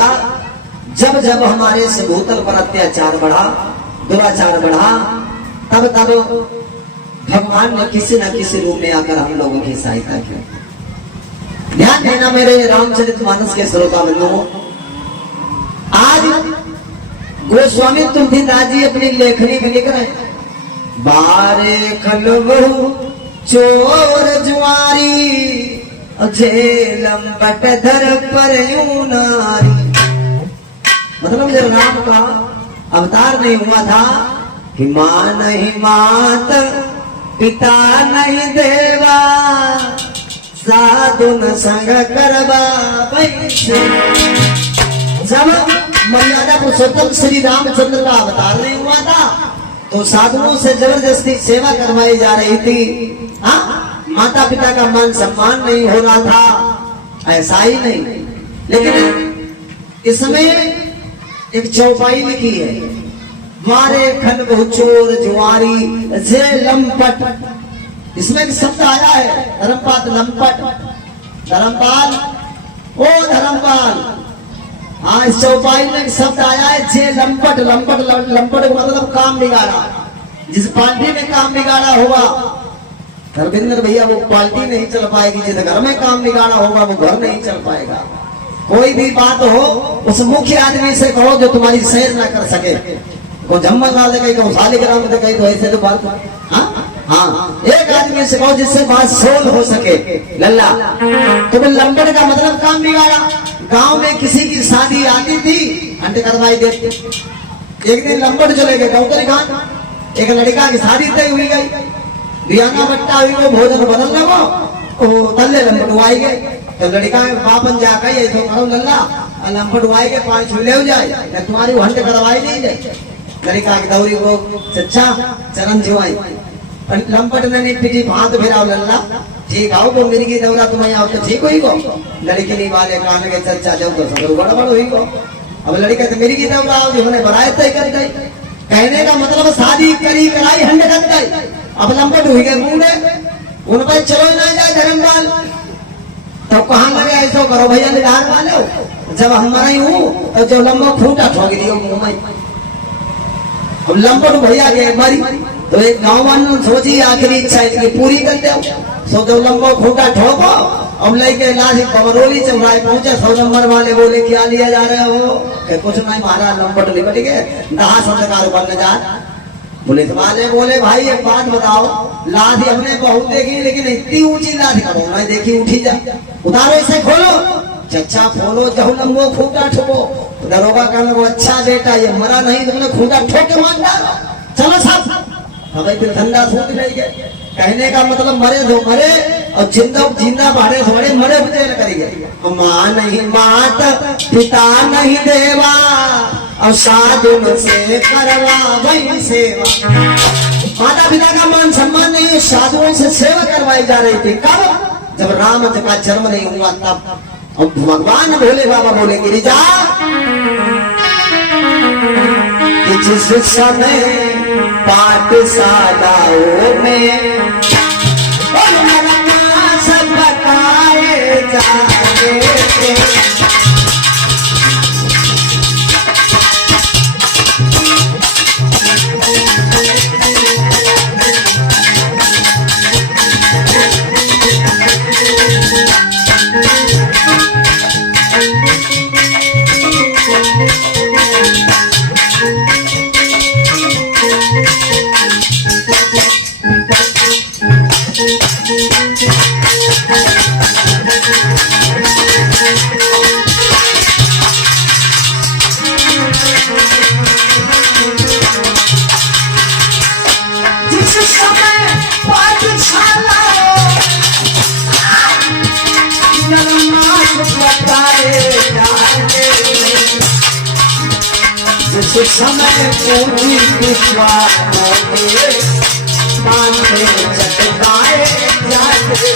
किया। जब जब हमारे से भूतल पर अत्याचार बढ़ा, दुराचार बढ़ा, तब तब भगवान ने किसी न किसी रूप में आकर हम लोगों की सहायता की। ध्यान देना मेरे रामचरितमानस के श्रोता बंधुओं, आज गोस्वामी तुलसीदास जी अपनी लेखनी में लिख रहे हैं, बारे खलबहु चोर जुआरी झेलम बट धर पर नारी। मतलब जब राम का अवतार नहीं हुआ था कि मां नहीं मात, पिता नहीं देवा, साधु न संग करवा वैसे। जब मर्यादा पुरुषोत्तम श्री रामचंद्र का अवतार नहीं हुआ था तो साधुओं से जबरदस्ती सेवा करवाई जा रही थी। हाँ, माता पिता का मान सम्मान नहीं हो रहा था, ऐसा ही नहीं। लेकिन इसमें एक चौपाई लिखी है, द्वारे खल बहु चोर जुआरी जे लंपट। इसमें एक शब्द आया है धर्मपाल लंपट, धर्मपाल ओ धर्मपाल। हाँ, इस चौपाई में एक शब्द आया है जे लंपट। लंपट लंपट मतलब काम बिगाड़ा, जिस पार्टी में काम बिगाड़ा होगा धर्मेंद्र भैया वो पार्टी नहीं चल पाएगी, जिस घर में काम बिगाड़ा होगा वो घर नहीं चल पाएगा। कोई भी बात हो उस मुख्य आदमी से कहो जो तुम्हारी सैर ना कर सके। वो जम्मत वाले कहीं तो शालिग्राम में कहीं तो ऐसे तो बात। हाँ, एक आदमी से कहो जिससे बात सोल हो सके। लल्ला तो लंबड़ का मतलब काम बिगाड़ा। गांव में किसी की शादी आती थी, अंटे करवाई देते। एक दिन लंबड़ चले गए गौतरी खान, एक लड़का की शादी तय हुई गई, बियाना बट्टा हुई, वो भोजन बदल लगो तल्ले लंबड़ आई गए। तो लड़का बापन जाकर ऐसा करो लल्ला लंबड़ आई गए, 5 ले हो जाए तुम्हारी हंटे करवाई नहीं जाए। लड़का की दौरी को चचा चरण जुआई, लंपट ने नहीं पिटी हाथ फेराव लल्ला ठीक आओ को मेरी की दौरा तुम्हें आओ तो ठीक हुई को। लड़की नहीं वाले कान के चचा जब तो सब गड़बड़ हुई को। अब लड़का तो मेरी की दौरा आओ जो मैंने बरायत तय कर गई। कहने का मतलब शादी करी कराई हंड कर गई। अब लंपट हुई गए बूढ़े, उन पर चलो ना जाए धर्मपाल। तो कहाँ लगे ऐसा करो भैया निधार वाले, जब हम मराई हूँ तो जो लंबा खूंटा ठोक दियो मुंह में। अब लंपट भैया गए मरी तो एक गाँव वालों सोची आखिरी इच्छा इसकी पूरी कर दो। सो जो लंबो खूंटा ठोको। अब लेके लाश बमरोली चौराहे पहुंचे। 100 नंबर वाले बोले क्या लिया जा रहे हो? कुछ नहीं महाराज लंपट निपट गए, दहा संस्कार बनने जा। पुलिस वाले बोले भाई एक बात बताओ, लाश हमने बहुत देखी लेकिन इतनी ऊंची लाश करो मैं देखी उठी जा, उतारो इसे खोलो। चचा खोलो, जहू लंबो खूंटा ठोको। दरोगा कहने को अच्छा बेटा ये मरा नहीं, तुमने खूंटा ठोक के मार डालो, चलो साहब। हमें फिर धंधा सूझ नहीं गए। कहने का मतलब मरे दो मरे और जिंदा बाड़े थोड़े मरे बचेल करेंगे। माँ नहीं मात, पिता नहीं देवा, और साधु से करवा वही सेवा। माता पिता का मान सम्मान नहीं, साधुओं से सेवा करवाई जा रही थी। कब? जब राम का जन्म नहीं हुआ तब। और भगवान भोले बाबा बोले गिरिजा जिस समय पाठशालाओं में सब बताए जाते थे। जिस समय पूरी विश्वास मानते चटकाए जाते।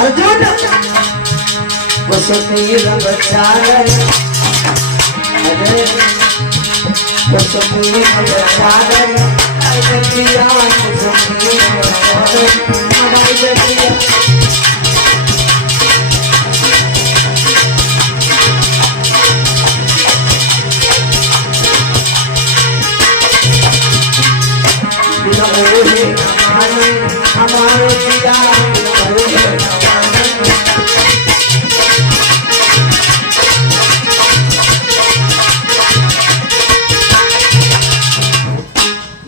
अर्जुन वो सुनील बच्चा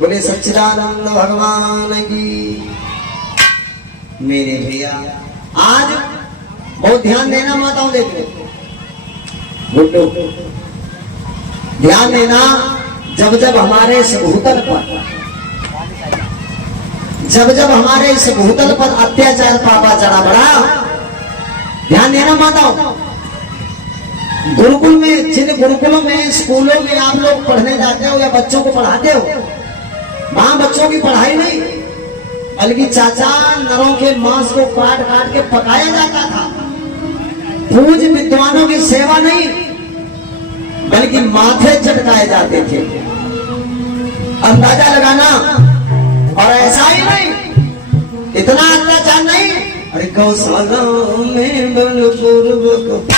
बोले सच्चिदानंद भगवान की। मेरे भैया आज बहुत ध्यान देना, माताओं देखो गुड्डू ध्यान देना। जब जब हमारे इस भूतल पर हमारे इस भूतल पर अत्याचार पापा चढ़ा बढ़ा, ध्यान देना माताओं। गुरुकुल में, जिन गुरुकुलों में स्कूलों में आप लोग पढ़ने जाते हो या बच्चों को पढ़ाते हो, वहां बच्चों की पढ़ाई नहीं बल्कि चाचा नरों के मांस को काट काट के पकाया जाता था। पूज विद्वानों की सेवा नहीं बल्कि माथे चटकाए जाते थे। अंदाजा लगाना। और ऐसा ही नहीं, इतना अत्याचार नहीं। अरे गौशाला में बलपूर्वक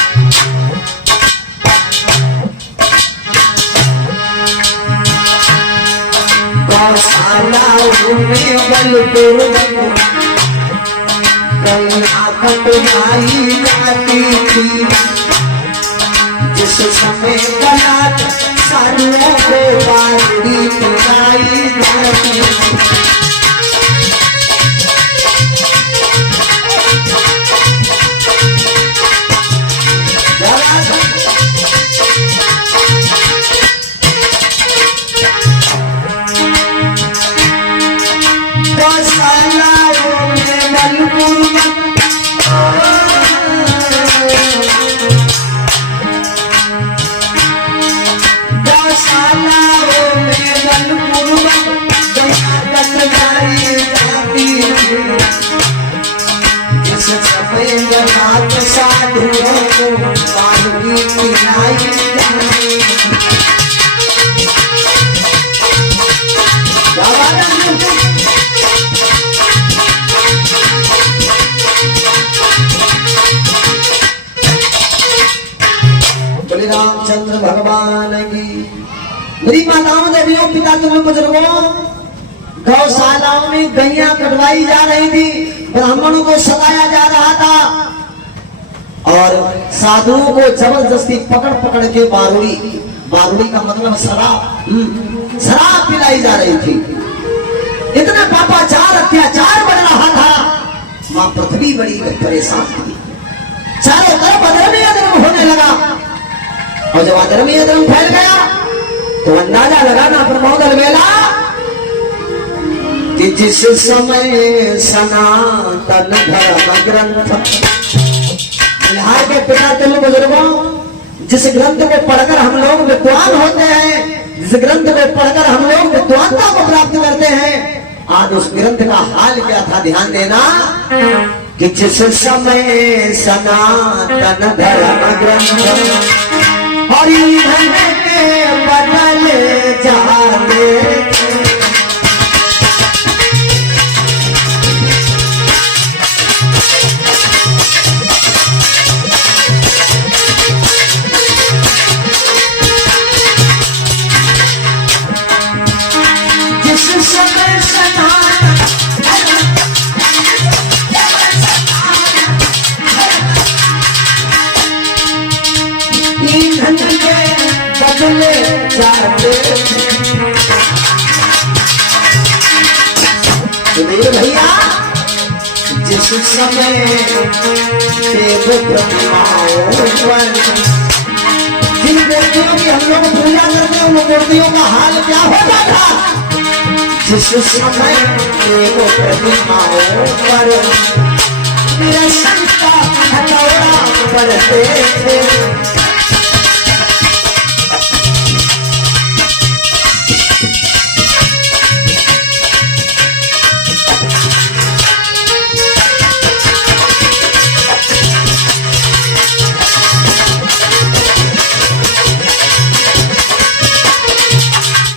जाती थी, जिस समय बलात् सालों को बांधी पिलाई जाती थी। रामचंद्र भगवान की। मेरी माताओं देवियों पिता तुम बुजुर्गों, गौशालाओं में गैया कटवाई जा रही थी, ब्राह्मणों को सताया जा रहा था और साधुओं को जबरदस्ती पकड़ पकड़ के बारूदी का मतलब शराब पिलाई जा रही थी। इतना पापाचार अत्याचार बढ़ रहा था। मां पृथ्वी बड़ी परेशान थी। चारों तरफ अधर्म ही अधर्म होने लगा और जब अधर्म ही अधर्म फैल गया तो अंदाजा लगाना प्रमोदल वेला कि जिस समय सनातन धर्म ग्रंथ, बिहार के पिता तुम बुजुर्गों, जिस ग्रंथ को पढ़कर हम लोग विद्वान होते हैं, जिस ग्रंथ को पढ़कर हम लोग विद्वानता को प्राप्त करते हैं, आज उस ग्रंथ का हाल क्या था ध्यान देना कि जिस समय सनातन धर्म ग्रंथ और ईंधन के बदल जाते भैया, जिस समय देव प्रतिमाओं पर जिन मूर्तियों की हम लोग पूजा करते हैं, उन मूर्तियों का हाल क्या होता था। जिस समय देव प्रतिमाओं पर मेरा संता हथौड़ा पड़ते थे,